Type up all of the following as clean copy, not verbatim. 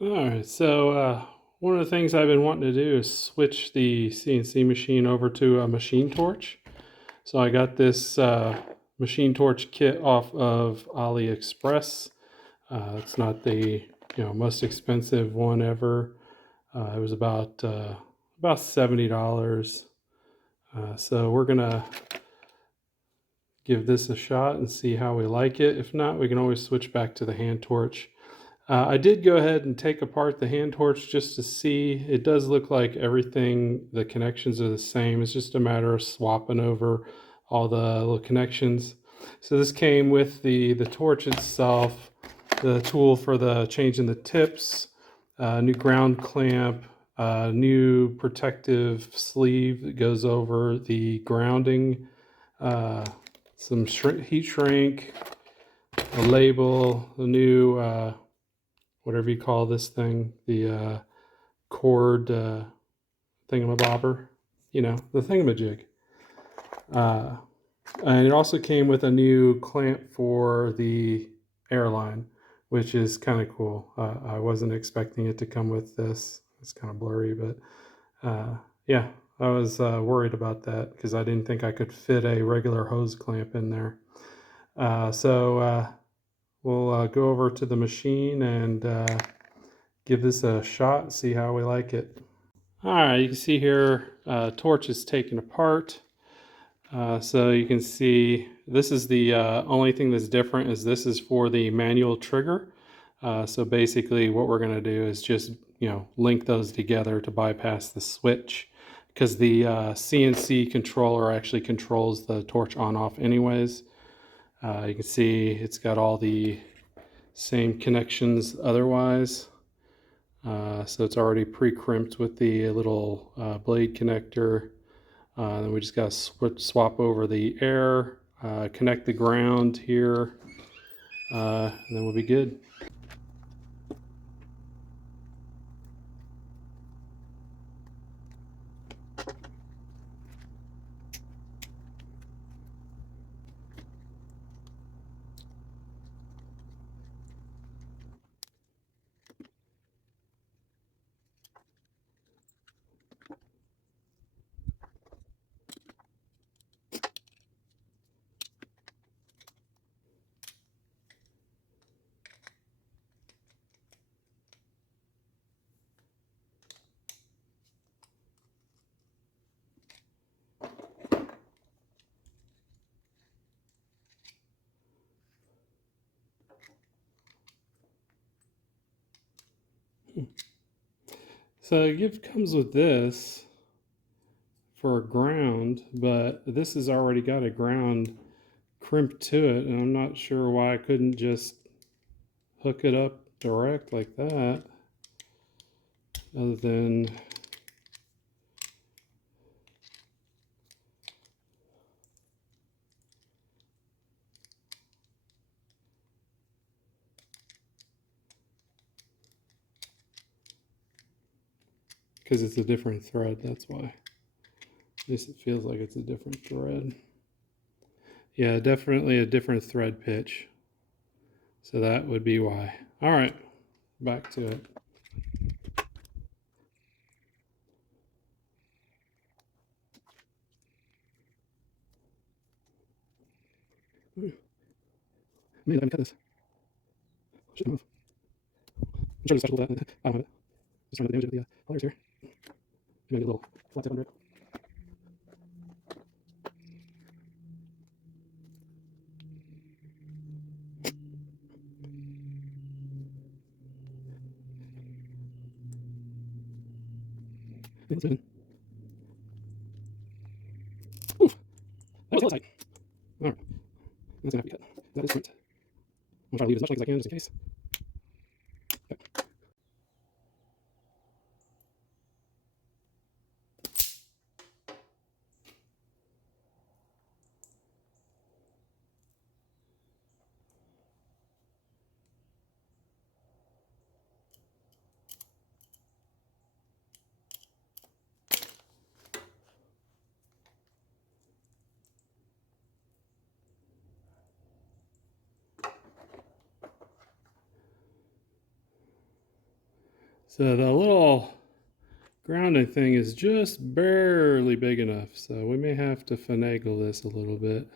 Alright, so one of the things I've been wanting to do is switch the CNC machine over to a machine torch. So I got this machine torch kit off of AliExpress. It's not the most expensive one ever. It was about $70. So we're gonna give this a shot and see how we like it. If not, we can always switch back to the hand torch. I did go ahead and take apart the hand torch just to see. It does look like everything, the connections are the same. It's just a matter of swapping over all the little connections. So this came with the torch itself, the tool for the changing the tips, new ground clamp, new protective sleeve that goes over the grounding, some heat shrink, a label, a new whatever you call this thing, the cord thingamabobber, the thingamajig. And it also came with a new clamp for the airline, which is kind of cool. I wasn't expecting it to come with this. It's kind of blurry, but yeah, I was worried about that because I didn't think I could fit a regular hose clamp in there. So we'll go over to the machine and give this a shot, see how we like it. All right, you can see here, torch is taken apart. So you can see this is the only thing that's different is this is for the manual trigger. So basically what we're gonna do is just, link those together to bypass the switch because the CNC controller actually controls the torch on off anyways. You can see it's got all the same connections otherwise. So it's already pre-crimped with the little blade connector. Then we just got to swap over the air, connect the ground here, and then we'll be good. So the gift comes with this for a ground, but this has already got a ground crimped to it, and I'm not sure why I couldn't just hook it up direct like that, other than because it's a different thread, that's why. At least it feels like it's a different thread. Yeah, definitely a different thread pitch. So that would be why. All right, back to it. Maybe let me cut this. Should move. I'm sure there's a special tool that I don't have it. Just trying to damage it with the pliers here. Maybe a little flat tip under it. Yeah, that's good. Oof, that was a little tight. All right, that's gonna have to be cut. That is crimped. I'm gonna try to leave as much length as I can just in case. Okay. So the little grounding thing is just barely big enough, so we may have to finagle this a little bit.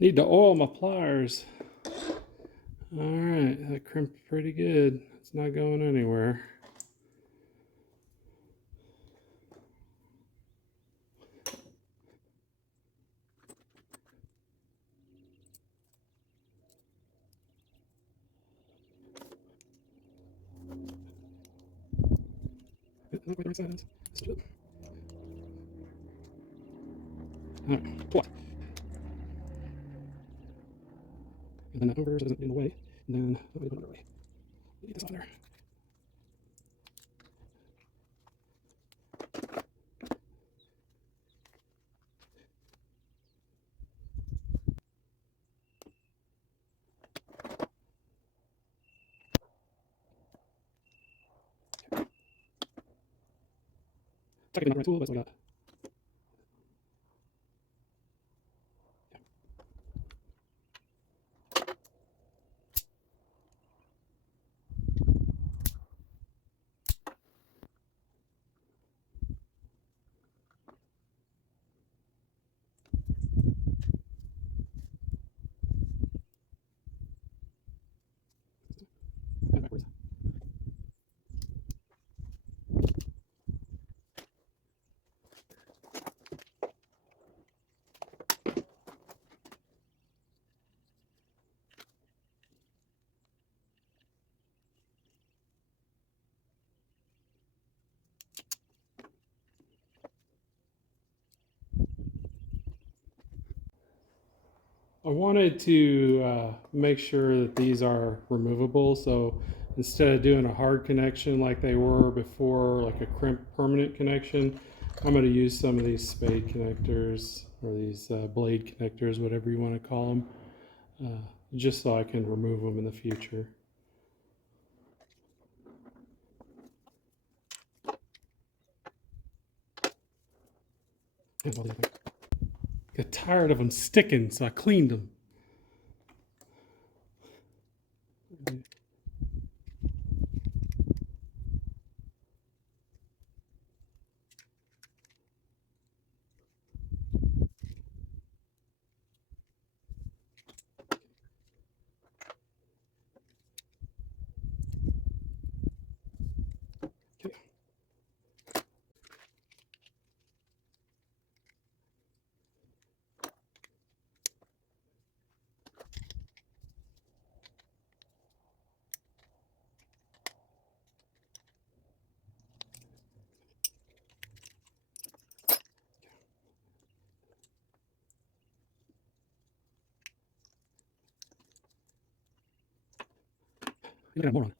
Need to oil my pliers. All right, that crimped pretty good. It's not going anywhere. All right, pull it. And then that over so it doesn't get in the way. And then put it away. Get this on there. Technically not the right tool, but that's what I got. And backwards. I wanted to make sure that these are removable, so instead of doing a hard connection like they were before, like a crimp permanent connection, I'm going to use some of these spade connectors or these blade connectors, whatever you want to call them, just so I can remove them in the future. Got tired of them sticking, so I cleaned them. Okay. You're like a moron.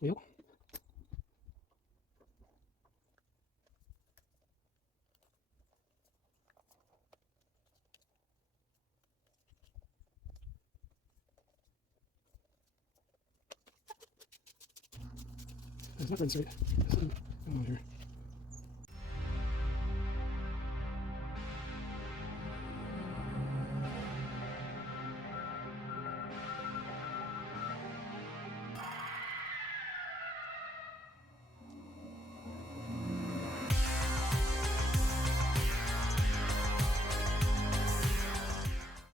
Yep. It's not quite straight. Come on here.